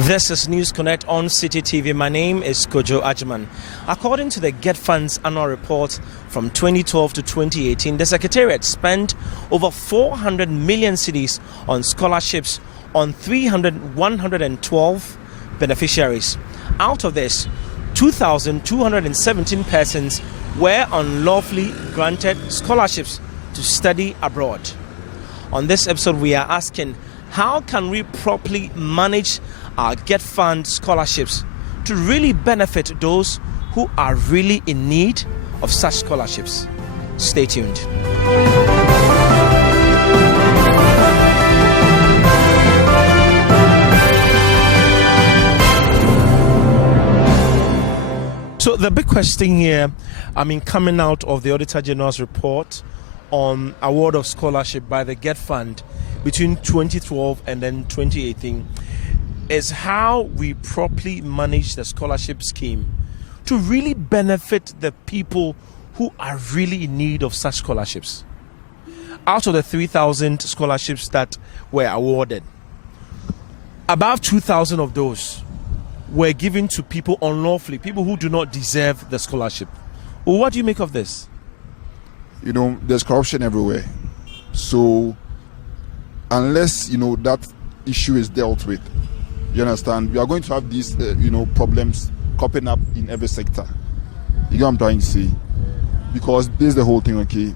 This is News Connect on Citi TV. My name is Kojo Ajman. According to the GETFund's annual report from 2012 to 2018, the Secretariat spent over 400 million cedis on scholarships on 112 beneficiaries. Out of this, 2,217 persons were unlawfully granted scholarships to study abroad. On this episode, we are asking, how can we properly manage our GETFund scholarships to really benefit those who are really in need of such scholarships? Stay tuned. So the big question here, coming out of the Auditor General's report on award of scholarship by the GETFund between 2012 and then 2018, is how we properly manage the scholarship scheme to really benefit the people who are really in need of such scholarships. Out of the 3,000 scholarships that were awarded, about 2,000 of those were given to people unlawfully, people who do not deserve the scholarship. Well, what do you make of this? There's corruption everywhere. So unless, that issue is dealt with, you understand, we are going to have these, problems cropping up in every sector. You get what I'm trying to say? Because this is the whole thing, okay?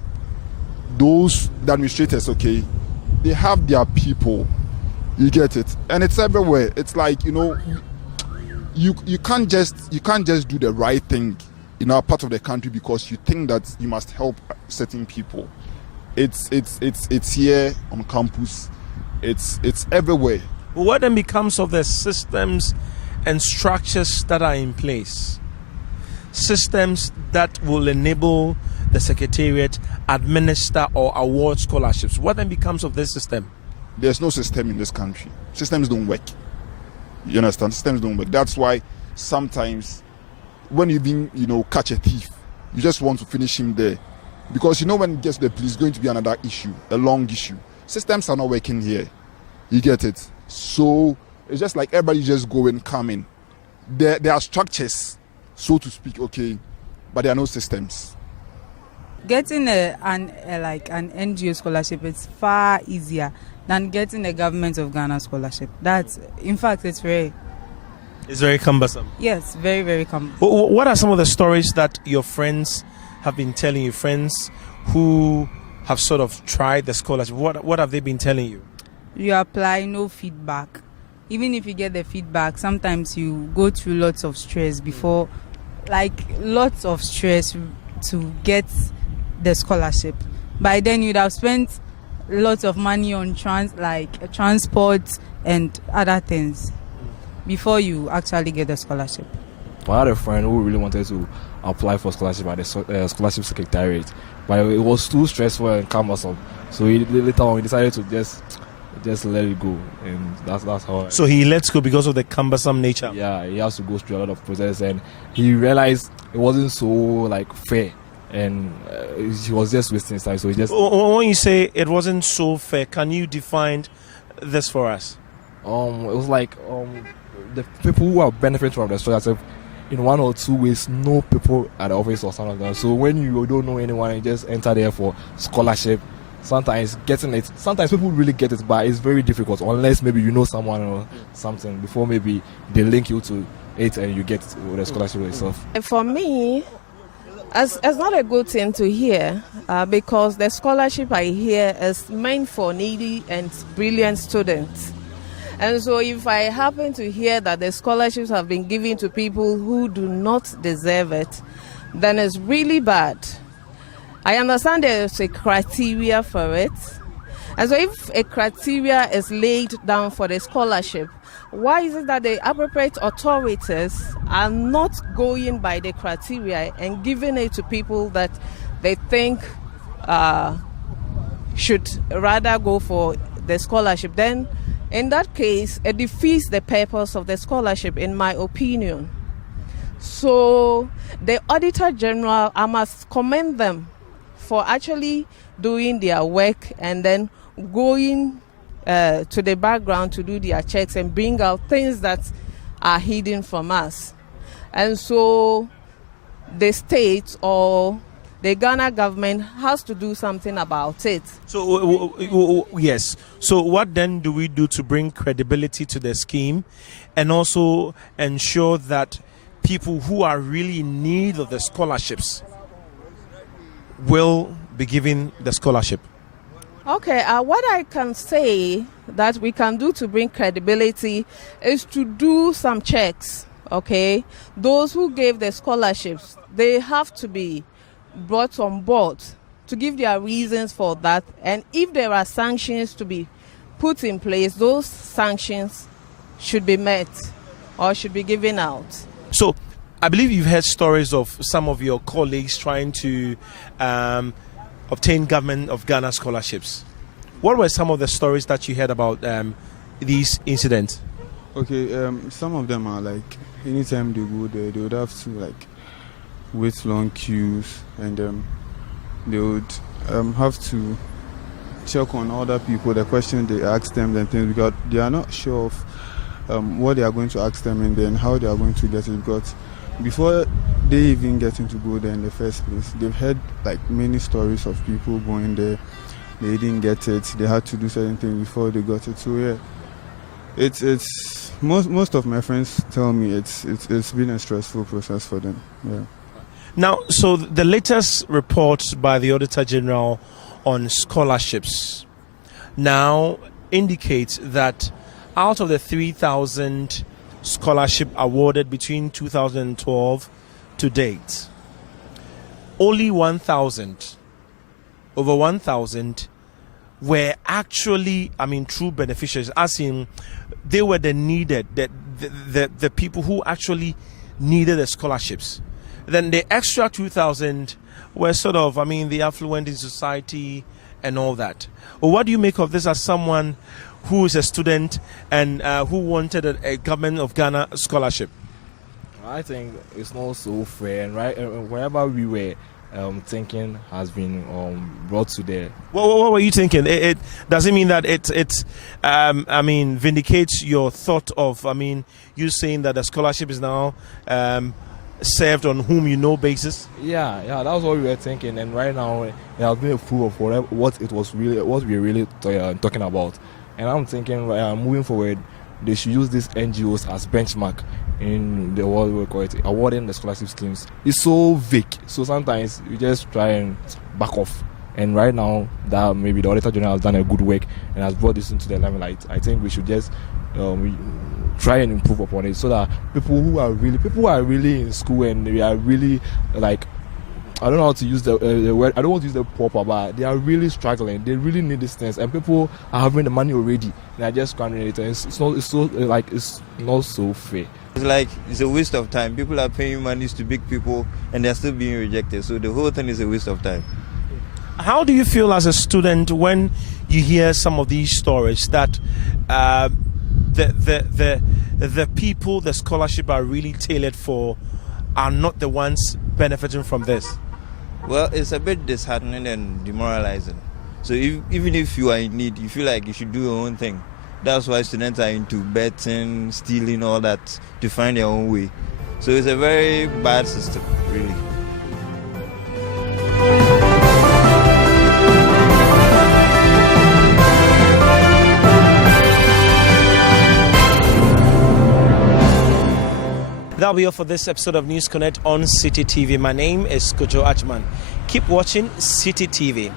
Those, the administrators, okay, they have their people. You get it? And it's everywhere. It's like, you can't just do the right thing in our part of the country because you think that you must help certain people. It's here on campus. It's everywhere. What then becomes of the systems and structures that are in place? Systems that will enable the Secretariat administer or award scholarships. What then becomes of this system? There's no system in this country. Systems don't work. You understand? Systems don't work. That's why sometimes when you even, catch a thief, you just want to finish him there. Because when it gets to the police, it's going to be another issue, a long issue. Systems are not working here. You get it? So it's just like everybody just go and come in. There are structures, so to speak, okay, but there are no systems. Getting an NGO scholarship is far easier than getting a government of Ghana scholarship. It's very cumbersome. Yes, very, very cumbersome. What are some of the stories that your friends have been telling you, friends who have sort of tried the scholarship? What have they been telling you? You apply, no feedback. Even if you get the feedback, sometimes you go through lots of stress to get the scholarship. By then you'd have spent lots of money on transport and other things before you actually get the scholarship. I had a friend who really wanted to apply for scholarship at the scholarship secretariat, but it was too stressful and cumbersome. So later on he decided to just let it go, and that's how. So he lets go because of the cumbersome nature. Yeah, he has to go through a lot of process, and he realized it wasn't so fair, and he was just wasting time. So he just. When you say it wasn't so fair, can you define this for us? It was the people who are benefiting from the scholarship in one or two ways know people at the office or something like that. So when you don't know anyone, you just enter there for scholarship. Sometimes people really get it, but it's very difficult unless maybe you know someone or something before maybe they link you to it and you get the scholarship yourself. For me, it's not a good thing to hear because the scholarship I hear is meant for needy and brilliant students. And so if I happen to hear that the scholarships have been given to people who do not deserve it, then it's really bad. I understand there's a criteria for it. And so if a criteria is laid down for the scholarship, why is it that the appropriate authorities are not going by the criteria and giving it to people that they think should rather go for the scholarship? Then in that case, it defeats the purpose of the scholarship, in my opinion. So the Auditor General, I must commend them for actually doing their work and then going to the background to do their checks and bring out things that are hidden from us. And so the state or the Ghana government has to do something about it. So, yes. So what then do we do to bring credibility to the scheme and also ensure that people who are really in need of the scholarships will be given the scholarship? Okay, what I can say that we can do to bring credibility is to do some checks, okay? Those who gave the scholarships, they have to be brought on board to give their reasons for that. And if there are sanctions to be put in place, those sanctions should be met or should be given out. So I believe you've heard stories of some of your colleagues trying to obtain Government of Ghana scholarships. What were some of the stories that you heard about these incidents? Okay, some of them are like anytime they go there, they would have to like wait long queues, and they would have to check on other people, the questions they ask them, and things, because they are not sure of what they are going to ask them and then how they are going to get it, because before they even getting to go there in the first place, they've heard like many stories of people going there, they didn't get it, they had to do certain things before they got it. So yeah, it's most of my friends tell me it's been a stressful process for them. Yeah. Now, so the latest report by the Auditor General on scholarships now indicates that out of the 3,000 scholarship awarded between 2012 to date, only 1,000, over 1,000 were actually, true beneficiaries, as in they were the needed, the people who actually needed the scholarships. Then the extra 2,000 were sort of, the affluent in society and all that. Well, what do you make of this as someone who is a student and who wanted a Government of Ghana scholarship? I think it's not so fair, and right, wherever we were thinking has been brought to the. What were you thinking? It does it mean that it vindicates your thought of you saying that the scholarship is now served on whom you know basis? Yeah, that was what we were thinking, and right now it has been a proof of what we were really talking about. And I'm thinking, moving forward, they should use these NGOs as benchmark in the world we call it, awarding the scholarship schemes. It's so vague, so sometimes you just try and back off. And right now, that maybe the Auditor General has done a good work and has brought this into the limelight, I think we should just try and improve upon it, so that people who are really in school and they are really like, I don't know how to use the word, I don't want to use the proper, but they are really struggling. They really need these things, and people are having the money already and are just squandering it. And it's not so fair. It's a waste of time. People are paying monies to big people and they're still being rejected. So the whole thing is a waste of time. How do you feel as a student when you hear some of these stories that the people the scholarship are really tailored for are not the ones benefiting from this? Well, it's a bit disheartening and demoralizing. So even if you are in need, you feel like you should do your own thing. That's why students are into betting, stealing, all that to find their own way. So it's a very bad system, really. That'll be all for this episode of News Connect on Citi TV. My name is Kojo Achman. Keep watching Citi TV.